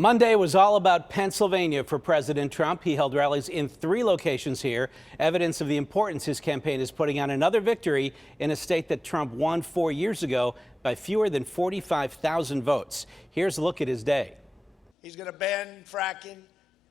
Monday was all about Pennsylvania for President Trump. He held rallies in 3 locations here, evidence of the importance his campaign is putting on another victory in a state that Trump won 4 years ago by fewer than 45,000 votes. Here's a look at his day. He's going to ban fracking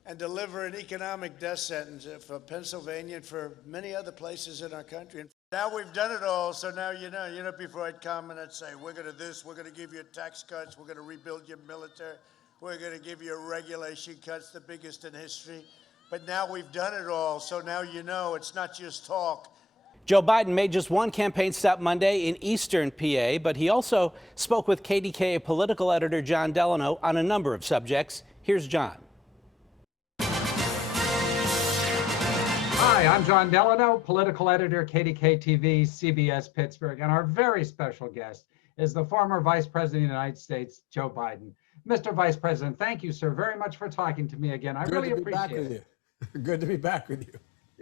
and deliver an economic death sentence for Pennsylvania and for many other places in our country. And now we've done it all, so now you know, before I'd come and I'd say, we're going to this, we're going to give you tax cuts, we're going to rebuild your military, we're going to give you regulation cuts, the biggest in history. But now we've done it all, so now you know it's not just talk. Joe Biden made just one campaign stop Monday in eastern PA, but he also spoke with KDKA political editor John Delano on a number of subjects. Here's John. Hi, I'm John Delano, political editor, KDKA-TV, CBS Pittsburgh, and our very special guest is the former Vice President of the United States, Joe Biden. Mr. Vice President, thank you, sir, very much for talking to me again. I really appreciate it. Good to be back with you.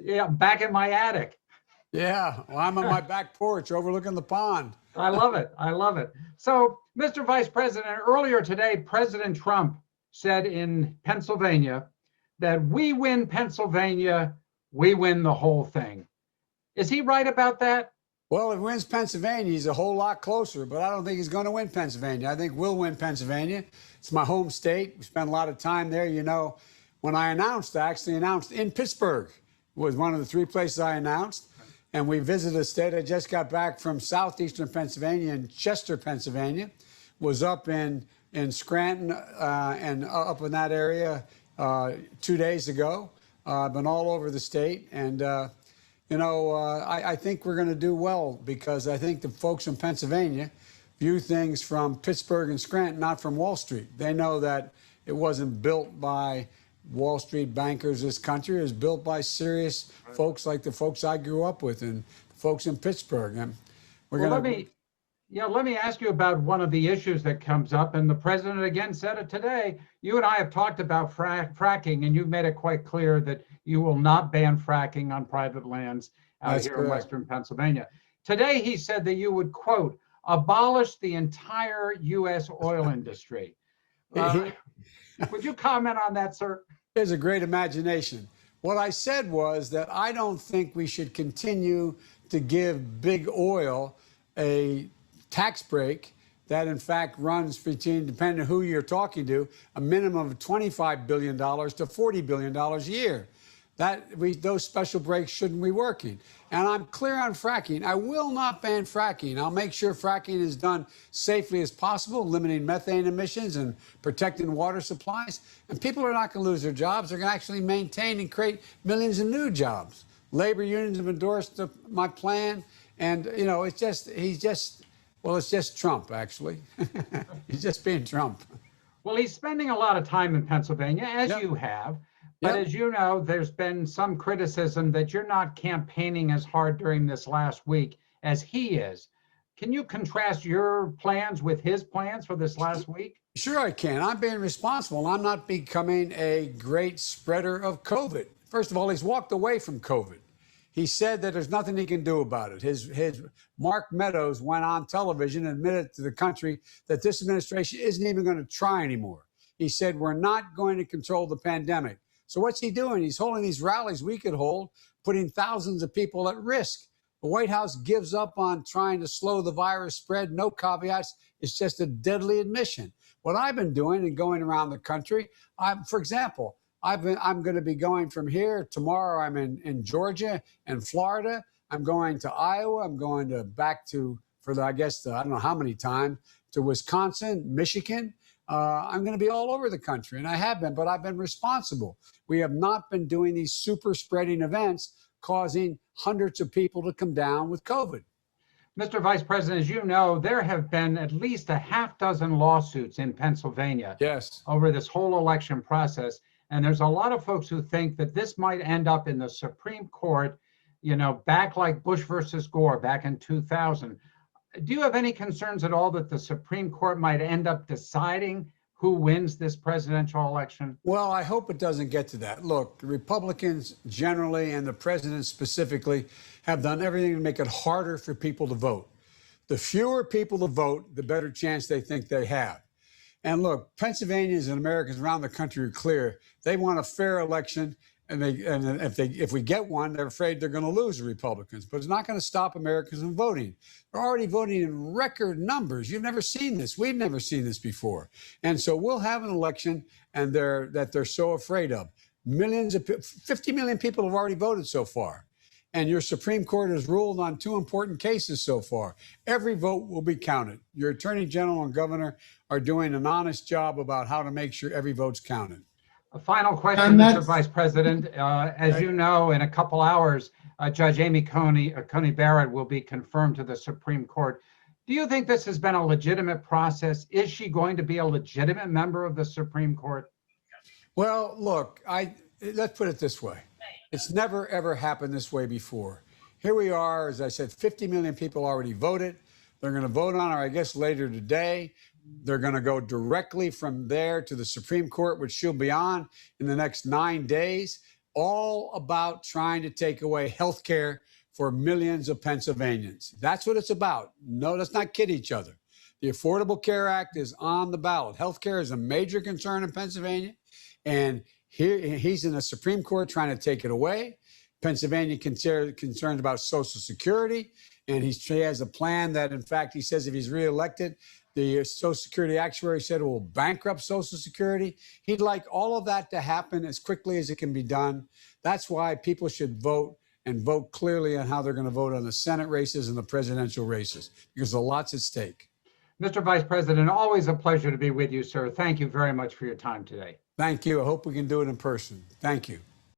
Yeah, back in my attic. Yeah, well, I'm on my back porch overlooking the pond. I love it. I love it. So, Mr. Vice President, earlier today, President Trump said in Pennsylvania that we win Pennsylvania, we win the whole thing. Is he right about that? Well, if he wins Pennsylvania, he's a whole lot closer, but I don't think he's going to win Pennsylvania. I think we'll win Pennsylvania. It's my home state. We spent a lot of time there. You know, when I actually announced in Pittsburgh, was one of the 3 places I announced. And we visited a state. I just got back from southeastern Pennsylvania and Chester, Pennsylvania. Was up in Scranton and up in that area 2 days ago. I've been all over the state. And, I think we're going to do well because I think the folks in Pennsylvania view things from Pittsburgh and Scranton, not from Wall Street. They know that it wasn't built by Wall Street bankers. This country is built by serious folks like the folks I grew up with and folks in Pittsburgh. And let me ask you about one of the issues that comes up, and the president again said it today. You and I have talked about fracking, and you've made it quite clear that you will not ban fracking on private lands out here in western Pennsylvania. Today, he said that you would, quote, abolish the entire U.S. oil industry. Would you comment on that, sir? He has a great imagination. What I said was that I don't think we should continue to give big oil a tax break that, in fact, runs between, depending on who you're talking to, a minimum of $25 billion to $40 billion a year. Those special breaks shouldn't be working. And I'm clear on fracking. I will not ban fracking. I'll make sure fracking is done safely as possible, limiting methane emissions and protecting water supplies. And people are not going to lose their jobs. They're going to actually maintain and create millions of new jobs. Labor unions have endorsed my plan. And, you know, it's just Trump, actually. He's just being Trump. Well, he's spending a lot of time in Pennsylvania, as you have. But as you know, there's been some criticism that you're not campaigning as hard during this last week as he is. Can you contrast your plans with his plans for this last week? Sure I can. I'm being responsible. I'm not becoming a great spreader of COVID. First of all, he's walked away from COVID. He said that there's nothing he can do about it. His Mark Meadows went on television and admitted to the country that this administration isn't even going to try anymore. He said, we're not going to control the pandemic. So what's he doing? He's holding these rallies we could hold, putting thousands of people at risk. The White House gives up on trying to slow the virus spread. No caveats. It's just a deadly admission. What I've been doing and going around the country, for example, I'm going to be going from here. Tomorrow I'm in Georgia and Florida. I'm going to Iowa. I'm going back to, I don't know how many times, to Wisconsin, Michigan. I'm going to be all over the country, and I have been, but I've been responsible. We have not been doing these super spreading events causing hundreds of people to come down with COVID. Mr. Vice President, as you know, there have been at least a half dozen lawsuits in Pennsylvania over this whole election process. And there's a lot of folks who think that this might end up in the Supreme Court, you know, back like Bush versus Gore back in 2000. Do you have any concerns at all that the Supreme Court might end up deciding who wins this presidential election? Well, I hope it doesn't get to that. Look, the Republicans generally and the president specifically have done everything to make it harder for people to vote. The fewer people to vote, the better chance they think they have. And look, Pennsylvanians and Americans around the country are clear. They want a fair election. And if we get one, they're afraid they're going to lose the Republicans. But it's not going to stop Americans from voting. They're already voting in record numbers. You've never seen this. We've never seen this before. And so we'll have an election that they're so afraid of. 50 million people have already voted so far. And your Supreme Court has ruled on 2 important cases so far. Every vote will be counted. Your Attorney General and Governor are doing an honest job about how to make sure every vote's counted. A final question, Mr. Vice President. As you know, in a couple hours, Judge Amy Coney Barrett will be confirmed to the Supreme Court. Do you think this has been a legitimate process? Is she going to be a legitimate member of the Supreme Court? Well, look, let's put it this way. It's never, ever happened this way before. Here we are, as I said, 50 million people already voted. They're going to vote on her, I guess, later today. They're going to go directly from there to the Supreme Court, which she'll be on in the next 9 days, all about trying to take away health care for millions of Pennsylvanians. That's what it's about. No, let's not kid each other. The Affordable Care Act is on the ballot. Health care is a major concern in Pennsylvania, and he's in the Supreme Court trying to take it away. Pennsylvania concerned about Social Security, and he has a plan that, in fact, he says if he's reelected, the Social Security actuary said it will bankrupt Social Security. He'd like all of that to happen as quickly as it can be done. That's why people should vote and vote clearly on how they're going to vote on the Senate races and the presidential races, because there's lots at stake. Mr. Vice President, always a pleasure to be with you, sir. Thank you very much for your time today. Thank you. I hope we can do it in person. Thank you.